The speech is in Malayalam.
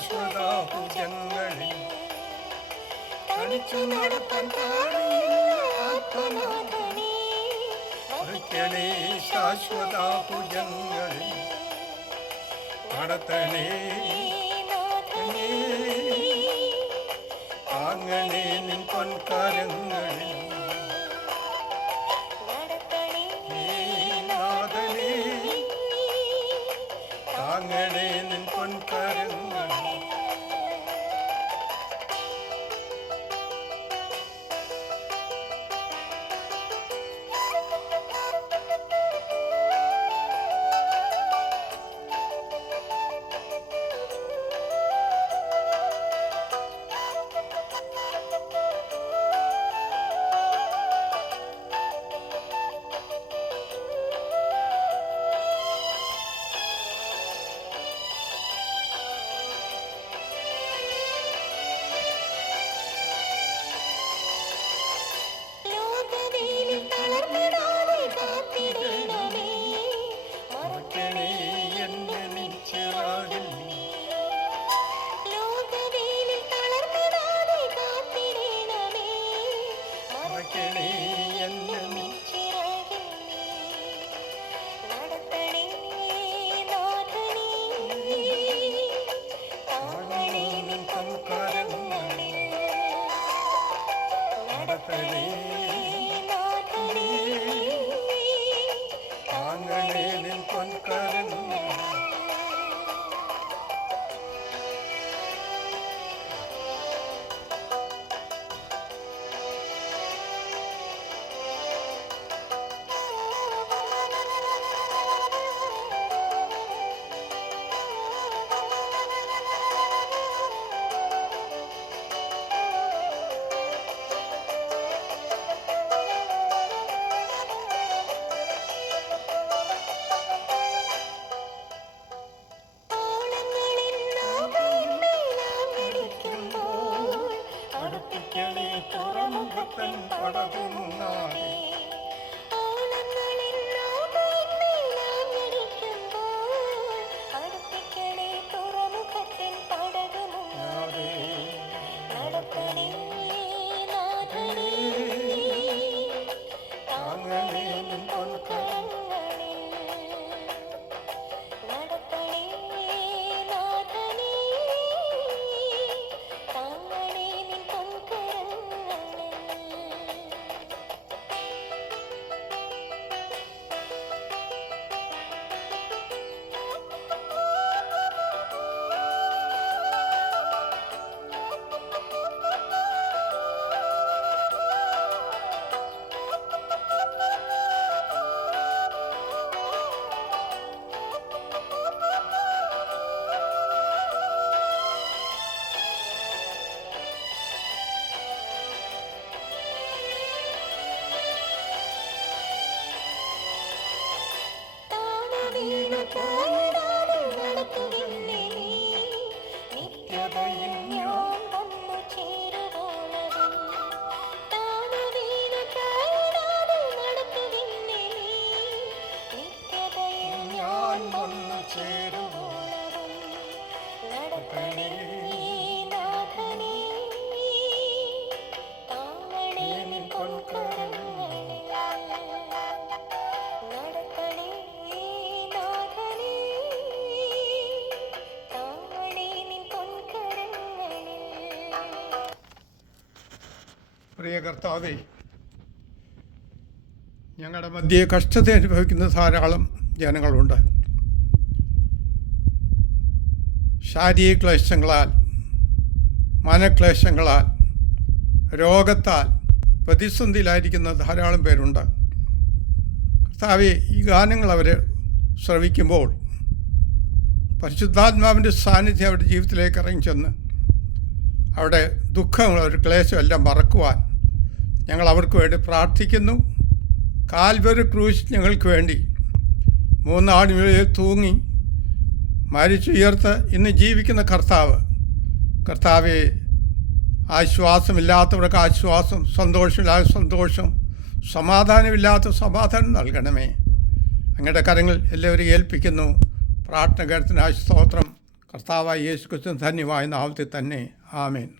ശാശ്വത ഭുജങ്ങളിൽ തനിച്ചു നടത്താൻ കഴിയില്ല ആത്മനാഥനെ. വഹിക്കണേ ശാശ്വത ഭുജങ്ങളിൽ നടത്തണേ നാഥനേ. താങ്ങണേ നിൻ പൊൻകരങ്ങളിൽ താങ്ങണേ നിൻ പൊൻകരങ്ങളിൽ. താങ്ങണേ നിൻ പൊൻകരങ്ങളിൽ. തുറമുഖത്തൻ പടകുമുന്നാകെ താങ്ങണേ നിൻ പൊൻകരങ്ങളിൽ. നിത്യതയിൽ ഞാൻ വന്നു ചേരുവോളവും നിത്യതയിൽ ഞാൻ വന്നു ചേരുവോളവും നടത്തണേ നാഥനേ. താങ്ങണേ നിൻ പൊൻകരങ്ങളിൽ. പ്രിയ കർത്താവേ, ഞങ്ങളുടെ മധ്യേ കഷ്ടത അനുഭവിക്കുന്ന ധാരാളം ജനങ്ങളുണ്ട്. ശാരീരിക ക്ലേശങ്ങളാൽ, മനക്ലേശങ്ങളാൽ, രോഗത്താൽ പ്രതിസന്ധിയിലായിരിക്കുന്ന ധാരാളം പേരുണ്ട്. കർത്താവേ, ഈ ഗാനങ്ങൾ അവർ ശ്രവിക്കുമ്പോൾ പരിശുദ്ധാത്മാവിൻ്റെ സാന്നിധ്യം അവരുടെ ജീവിതത്തിലേക്ക് ഇറങ്ങിച്ചെന്ന് അവിടെ ദുഃഖങ്ങൾ, ഒരു ക്ലേശം എല്ലാം മറക്കുവാൻ ഞങ്ങൾ അവർക്ക് വേണ്ടി പ്രാർത്ഥിക്കുന്നു. കാൽവരി ക്രൂശ് ഞങ്ങൾക്ക് വേണ്ടി 3 നാളുകളിൽ തൂങ്ങി മരിച്ചുയർത്ത് ഇന്ന് ജീവിക്കുന്ന കർത്താവെ, ആശ്വാസമില്ലാത്തവർക്ക് ആശ്വാസം, സന്തോഷമില്ലാത്ത സന്തോഷം, സമാധാനമില്ലാത്ത സമാധാനം നൽകണമേ. അങ്ങയുടെ കരങ്ങൾ എല്ലാവരും ഏൽപ്പിക്കുന്നു. പ്രാർത്ഥന കേട്ടതിനായി സ്തോത്രം. കർത്താവായ യേശു ക്രിസ്തു ധന്യമായ നാമത്തിൽ തന്നെ ആമേൻ.